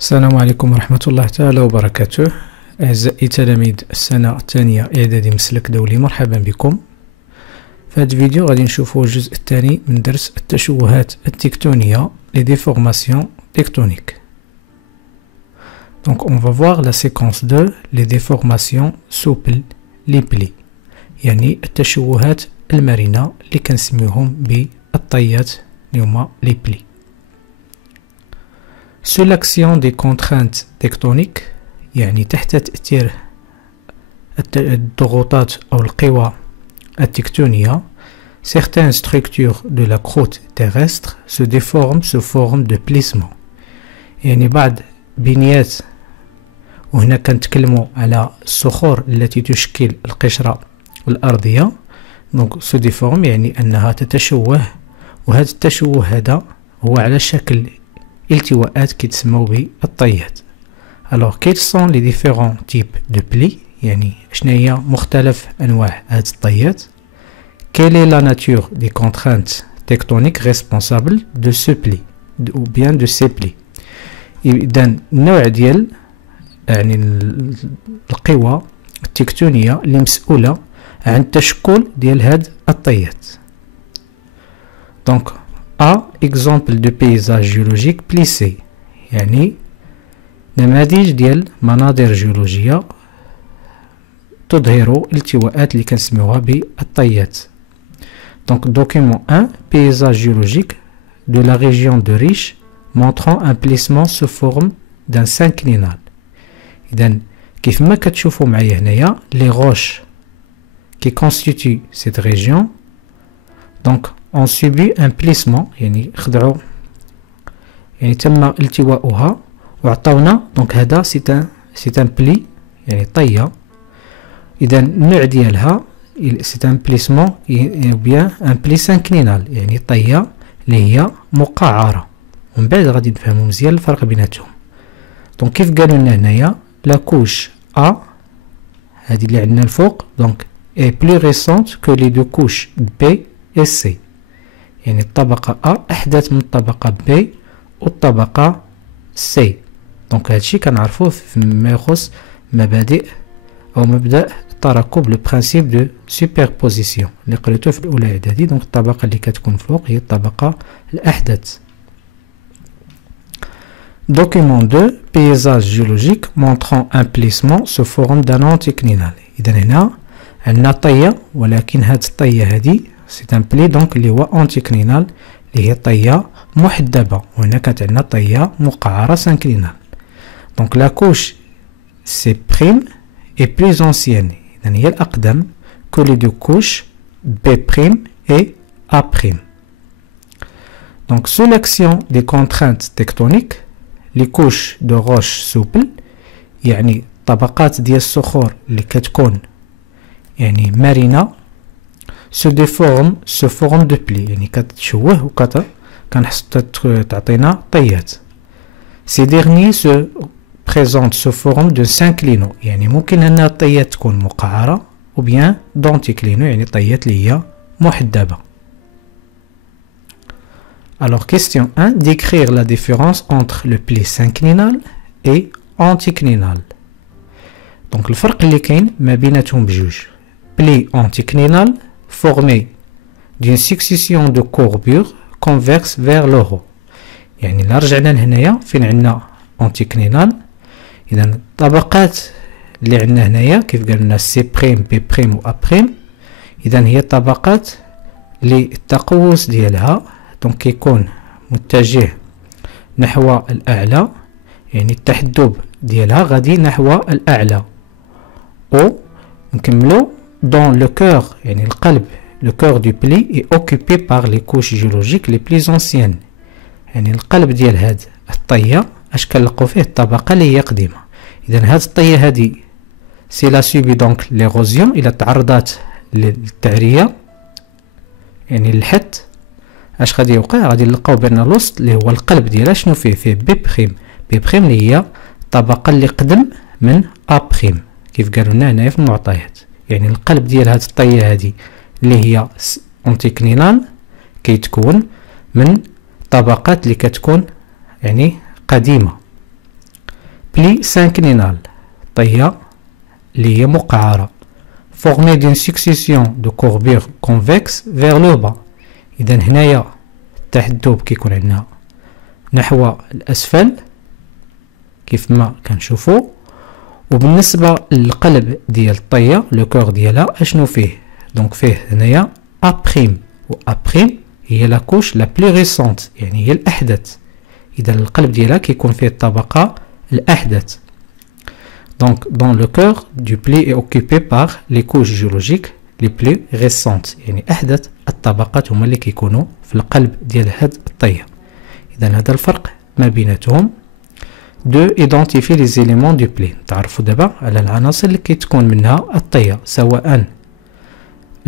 السلام عليكم ورحمة الله تعالى وبركاته. أعزائي تلاميذ السنة الثانية إعدادي مسلك دولي، مرحبا بكم. في هذا الفيديو غادي نشوفوا الجزء الثاني من درس التشوهات التكتونية les déformations tectoniques. Donc on va voir la séquence de les déformations souples les plis، يعني التشوهات المرنة اللي كنسميوهم بالطيات اللي هما les plis. Sous l'action des contraintes tectoniques، يعني تحت تأثير الضغوطات أو القوى التكتونية، certaines structures de la croûte terrestre se déforment sous forme de plissement. يعني بعض بنيات، وهنا كنتكلموا على الصخور التي تشكل القشرة الأرضية، donc se déforme يعني أنها تتشوه، وهذا التشوه هذا هو على شكل التواءات كيتسموا بالطيات. Alors quels sont les différents types de plis، يعني شنو هي مختلف أنواع هاد الطيات. Quelle est la nature des contraintes tectoniques responsables de ce pli ou bien de ces plis. إذن النوع ديال يعني القوى التكتونية اللي مسؤولة عن التشكل ديال هاد الطيات. Donc A exemple de paysage géologique plissé، يعني نماذج ديال مناظر جيولوجية تظهر التواءات اللي كنسميوها بالطيات. Donc document 1 paysage géologique de la région de Riche montrant un plissement sous forme d'un synclinal. إذن كيف ما كتشوفوا معايا هنايا les roches qui constituent cette région donc ont subi un plissement، يعني خضعوا يعني تم التواؤها وعطاونا دونك هذا سي ان بلي يعني طيه. اذا النوع ديالها سي ان بليسمون او بيان ان بلي سانكلينال، يعني طيه اللي هي مقعره، ومن بعد غادي نفهموا مزيان الفرق بيناتهم. دونك كيف قالوا لنا هنايا لا كوش ا هذه اللي عندنا الفوق دونك اي بلي ريسونت كو لي دو كوش بي و سي، يعني الطبقه ا احدث من الطبقه بي والطبقه سي. دونك هادشي كنعرفوه فيما يخص مبادئ او مبدا التراكب لو برانسيب دو سوبربوزيسيون اللي قريتوه في الاولى اعدادي. دونك الطبقه اللي كتكون فوق هي الطبقه الاحدث. Document 2 paysage géologique montrant un plissement sous forme d'un anticlinal. اذا هنا عندنا طيه، ولكن هاد الطيه هادي سي ان بلي دونك اللي هو انتيكلينال اللي هي طيه محدبه، وهنا كانت عندنا طيه مقعره سانكلينال. دونك لا كوش سي بريم اي بلوس انسيان، اذا هي الاقدم كو لي دو كوش بي بريم اي ا بريم. دونك سو لاكسيون دي كونترانت تكتونيك لي كوش دو روش سوبل، يعني طبقات ديال الصخور اللي كتكون يعني مرنه سو ديفورم سو فورم دو بلي، يعني كتشوه كنحس تعطينا طيات. سي ديرني سو بريزونت سو فورم دو سانكلينو، يعني ممكن ان الطيات تكون مقعره او بيان دونتيكلينو، يعني طيات اللي هي محدبه. Alors question 1 décrire la différence entre le pli synclinal et anticlinal. Donc الفرق اللي كاين ما بيناتهم بجوج. Pli anticlinal formé d'une succession de courbures converse vers le haut، يعني لا رجعنا لهنايا فين عندنا انتيكلينال، اذا الطبقات اللي عندنا هنايا كيف قالنا سي بريم بي بريم و ا بريم، اذا هي طبقات اللي التقوس ديالها دونك كيكون متجه نحو الاعلى، يعني التحدب ديالها غادي نحو الاعلى. او نكملو dans le cœur، يعني القلب le cœur du pli est occupé par les couches géologiques les plus anciennes، يعني القلب ديال هاد الطيه اش كنلقاو فيه الطبقه اللي هي قديمه. اذا هاد الطيه هادي سي لا سوبي دونك ليغوزيون، الى تعرضات للتعريه يعني الحت اش غادي يوقع، غادي نلقاو بان الوسط اللي هو القلب ديالها شنو فيه بي بريم، بي بريم اللي هي الطبقه اللي قدم من ا بريم كيف قالوا لنا هنايا في المعطيات. يعني القلب ديال هاد الطيه هادي اللي هي انتيكلينال كيتكون من طبقات اللي كتكون يعني قديمة. بلي سانكلينال طية اللي هي مقعرة formée d'une succession de courbures convexes vers le bas. إذا هنايا التحدب كيكون عندنا نحو الأسفل كيف ما كنشوفو، وبالنسبة للقلب ديال الطية لو كور ديالها اشنو فيه؟ دونك فيه هنايا أ بريم، و أ بريم هي لا كوش لا بلي ريسونت، يعني هي الأحدث. إذا القلب ديالها كيكون فيه الطبقة الأحدث. Donc, dans le cœur du pli est occupé par les couches géologiques les plus récentes. يعني أحدث الطبقات هما اللي كيكونوا في القلب ديال هاد الطية. إذا هذا الفرق ما بيناتهم. دو identifier les éléments du pli. تعرفوا دابا على العناصر اللي كتكون منها الطية، سواء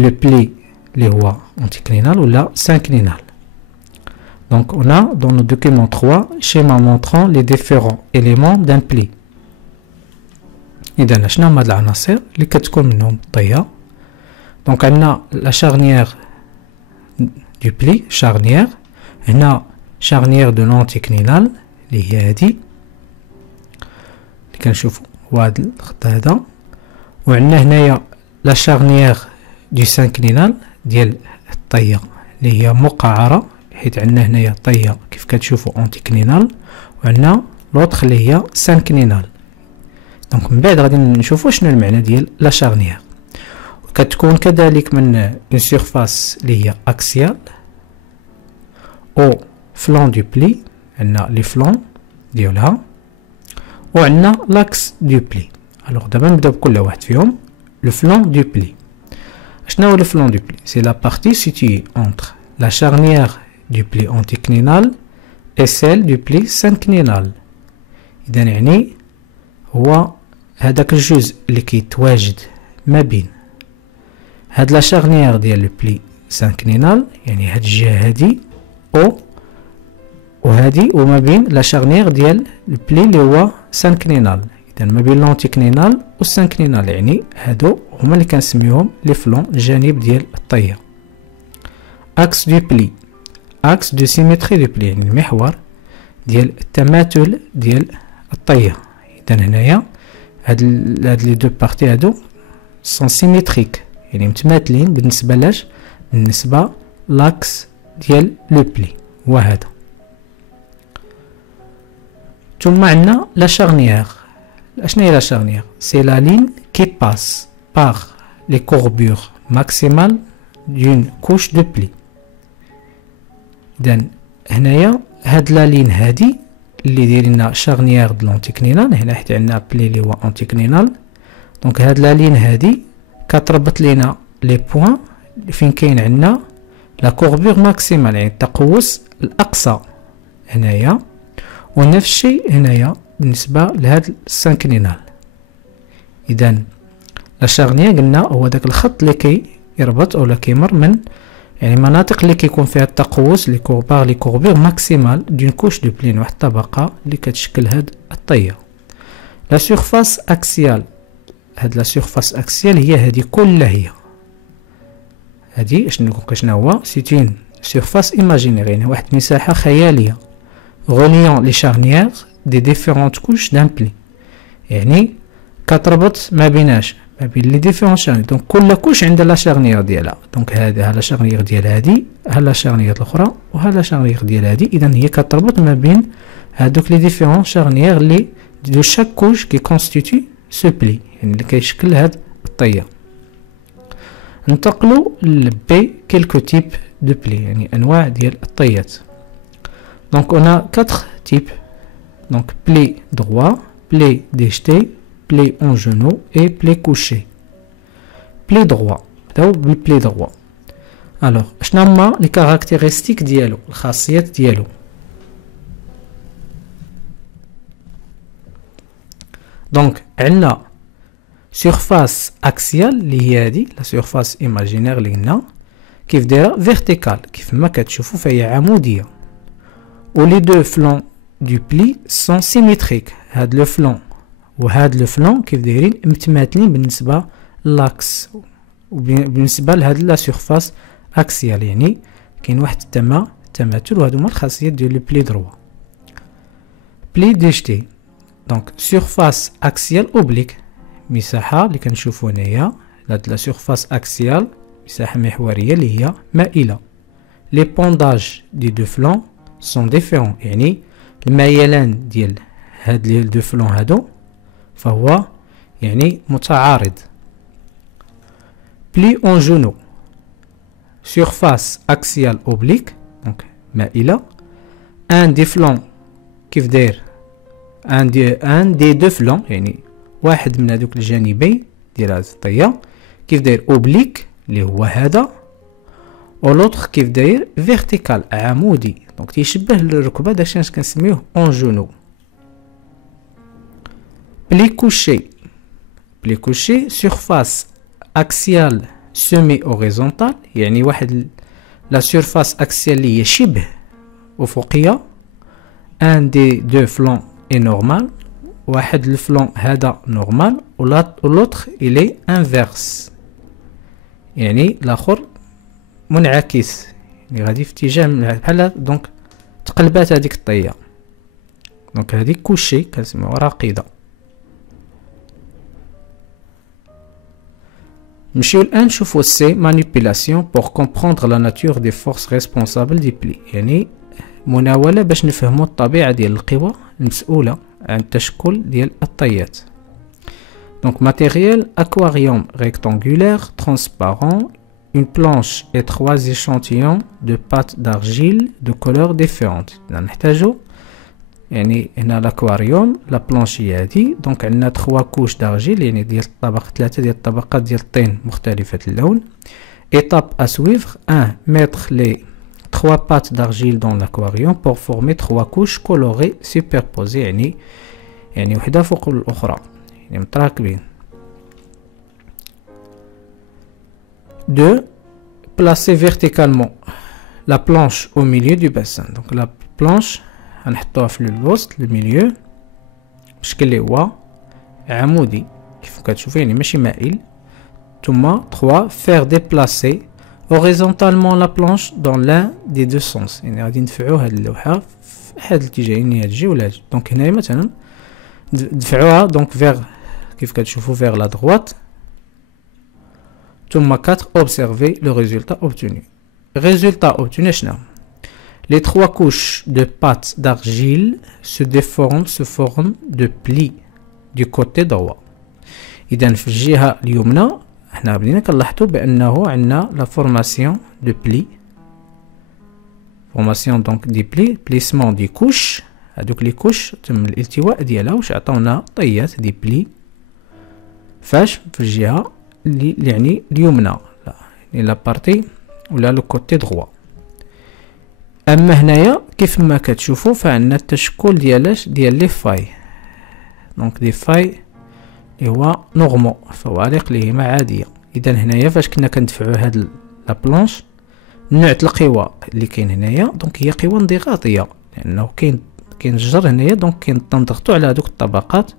le pli اللي هو anticlinal ولا synclinal. Donc, on a dans le document 3 schéma montrant les différents éléments d'un pli. إذا شنو هما هاد العناصر اللي كتكون منهم الطية؟ دونك عندنا لا شارنيير دو بلي، شارنيير هنا شارنيير دو لونتيكلينال اللي هي هادي اللي كنشوفو هو هاد الخط هذا، وعندنا هنايا لا شارنيير دو سانكلينال ديال الطية اللي هي مقعرة، حيت عندنا هنايا طية كيف كتشوفو اونتيكلينال، وعندنا لوطخ اللي هي سانكلينال. دونك من بعد غادي نشوفو شنو المعنى ديال لا شارنيير. كتكون كذلك من اون سيرفاس اللي هي اكسيال او فلون دو بلي، عندنا لي فلون ديالها، وعندنا لاكس دو بلي. الوغ دابا نبداو بكل واحد فيهم. لو فلون دو بلي، شنو هو لو فلون دو بلي؟ سي لا بارتي سيتوي انتر لا شارنيير دو بلي اونتيكلينال اي سيل دو بلي سانكلينال. اذا يعني هو هذاك الجزء اللي كيتواجد ما بين هاد لا شارنيير ديال لو بلي سانكلينال، يعني هاد الجهه هادي او وهادي، وما بين لا شارنيير ديال لو بلي اللي هو سانكلينال. اذا ما بين لونتيكلينال والسانكلينال، يعني هادو هما اللي كنسميوهم لي فلون، الجانب ديال الطيه. اكس دو بلي، اكس دو سيميتري دو بلي، يعني المحور ديال التماثل ديال الطيه. إذا هنايا هاد لي دو بارتي هادو سون سيميتريك، يعني متماثلين بالنسبة لاش؟ بالنسبة لاكس ديال لو بلي هو هذا. ثم عندنا لا شارنيير. اشنو هي لا شارنيير؟ سي لا لين كي باس باغ لي كوربور ماكسيمال دون كوش دو بلي. إذا هنايا هاد لا لين هادي اللي دايرين شارنيير د لونتيكلينال، هنا حيت عندنا بلي اللي هو اونتيكلينال. دونك هاد لا لين هادي كتربط لينا لي بوين فين كاين عندنا لا كوربور ماكسيمال، يعني التقوس الاقصى هنايا، ونفس الشيء هنايا بالنسبه لهاد السانكلينال. اذا لا شارنيير قلنا هو داك الخط اللي كيربط اولا كيمر من يعني مناطق اللي كيكون فيها التقوس لي كوربار لي كوربور ماكسيمال دون كوش دو بلين، واحد الطبقه اللي كتشكل هاد الطيه. لا سيرفاس اكسيال، هاد لا سيرفاس اكسيال هي هادي كلها، هي هادي شنو هو؟ سيت اون سيرفاس ايماجينير، يعني واحد المساحه خياليه غوليون لي شارنيير دي ديفيرونت كوش دان بلي، يعني كتربط ما بيناش ما بين لي ديفيرون شارنيير. دونك كل كوش عندها لا شارنيير ديالها. دونك هذا لا شارنيير ديال هادي، ها لا شارنيير الاخرى، وها لا شارنيير ديال هادي. اذا هي كتربط ما بين هادوك لي ديفيرون شارنيير لي دو شاك كوش كي كونستيتي سو بلي، يعني اللي كيشكل هاد الطيه. ننتقلوا لبي كيلكو تيب دو بلي، يعني انواع ديال الطيات. دونك اون ا 4 تيب. دونك بلي droit, pli déjeté, pli en genou et pli couché. Pli droit. نبداو بالبلي droit. الوغ شنو هما لي كاركتيرستيك ديالو، الخاصيات ديالو؟ دونك عندنا سيرفاس اكسيال اللي هي هادي لا سيرفاس ايماجينير اللي قلنا كيف دايره فيرتيكال كيف ما كتشوفوا فهي عموديه، ولي دو فلون دو بلي سون سيميتريك، هاد لو فلون وهاد لو فلون كيف دايرين متماثلين بالنسبه لاكس وبالنسبه لهاد لا سيرفاس اكسيال، يعني كاين واحد التماثل، وهادو هما الخاصيات ديال لو بلي دروا. بلي ديجتي دونك سيرفاس اكسيال اوبليك مساحه اللي كنشوفو هنايا هاد لا سيرفاس اكسيال مساحه محوريه اللي هي مائله. لي بونداج دي دو فلون سون ديفيرون، يعني الميلان ديال هاد لي دو فلون هادو فهو يعني متعارض. بلي اون جونو سيرفاس اكسيال اوبليك دونك مائله. ان دي فلون كيف داير ان دي دو فلون يعني واحد من هذوك الجانبين ديال هاد الطيه كيف داير اوبليك اللي هو هذا، و لوطخ كيف داير فيرتيكال عمودي دونك تيشبه الركبه، داكشي اش كنسميوه اون جونو. بلي كوشي سيرفاس اكسيال سيمي اوريزونتال، يعني واحد لا سيرفاس اكسيال اللي هي شبه افقيه. ان دي دو فلون اي نورمال، واحد الفلون هذا نورمال و لوطخ الي انفيرس، يعني الاخر منعكس، يعني غادي في اتجاه بحال دونك تقلبات هذيك الطيه. دونك هذيك كوشي كنسميوها راقده. نمشيو الان نشوفو سي مانيبيلاسيون بور كومبروندر لا ناتور دي فورس ريسبونسابل دي بلي، يعني مناوله باش نفهمو الطبيعه ديال القوى المسؤوله عن التشكل ديال الطيات. Donc matériel aquarium rectangulaire transparent, une planche et 3 échantillons de pâte d'argile de couleurs différentes. نحتاجو يعني هنا الاكواريوم لا بلانش هي هادي، دونك عندنا 3 كوش دارجيل يعني ديال الطبق 3 ديال الطبقات ديال الطين مختلفة اللون. étape à suivre 1 mettre les 3 pâtes d'argile dans l'aquarium pour former 3 couches colorées superposées، يعني وحدة فوق الأخرى يعني متراكبين. 2 placer verticalement la planche au milieu du bassin. Donc la planche غنحطوها في الوسط الميليو بشكل اللي هو عمودي كيف كتشوفوا يعني ماشي مائل. ثم 3 faire déplacer horizontalement la planche dans l'un des deux sens، يعني غادي ندفعوا هاد اللوحه في احد الاتجاهين، يا تجي ولا تجي. دونك هنايا مثلا ندفعوها دونك فيغ كيف كتشوفوا فيغ لا droite. ثم 4 observer le résultat obtenu. Résultat obtenu شنو؟ Les 3 couches de pâte d'argile se forment de plis du côté droit. إذا في الجهة اليمنى حنا بدينا كنلاحظوا بأنه عندنا لا فورماسيون دو بلي، فورماسيون دونك دي بلي، بليسمون دي كوش. هادوك لي كوش تم الالتواء ديالها واش عطاونا طيات دي بلي فاش في الجهة اللي يعني اليمنى، لا يعني لا بارتي ولا لو كوتي دروا. اما هنايا كيف ما كتشوفوا فعندنا التشكل ديالاش ديال لي فاي، دونك دي فاي اللي هو نورمو فوارق اللي هي عاديه. اذا هنايا فاش كنا كندفعوا هاد لا بلانش نوع القوى اللي كاين هنايا دونك هي قوى انضغاطيه، لانه كاين الجر هنايا دونك كنضغطوا على هذوك الطبقات.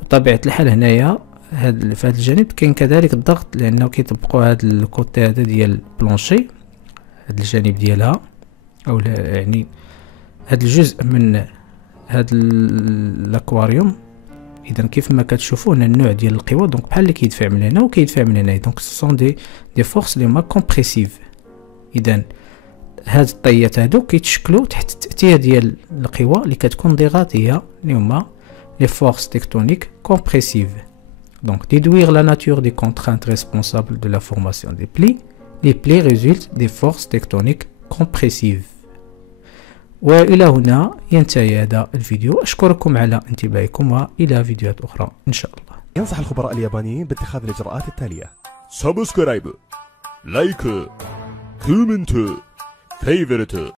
وطبيعه الحال هنايا في هذا الجانب كاين كذلك الضغط، لانه كيطبقوا هذا الكوتي هذا ديال البلانشي، هذا الجانب ديالها او يعني هذا الجزء من هذا الاكواريوم. اذا كيف ما كتشوفوا هنا النوع ديال القوى دونك بحال اللي كيدفع من هنا وكيدفع من هنا، دونك سون دي فورس لي ما كومبريسيف. اذا هاد الطيات هادو كيتشكلوا تحت التأثير ديال القوى اللي كتكون ضغطيه اللي هما لي فورس تكتونيك كومبريسيف. Donc, déduire la nature des contraintes responsables de la formation des plis. Les plis résultent des forces tectoniques compressives. وإلى هنا ينتهي هذا الفيديو. أشكركم على انتباهكم وإلى فيديوهات أخرى إن شاء الله. ينصح الخبراء اليابانيين باتخاذ الإجراءات التالية: سبسكرايب، لايك، كومنت، فيفورت.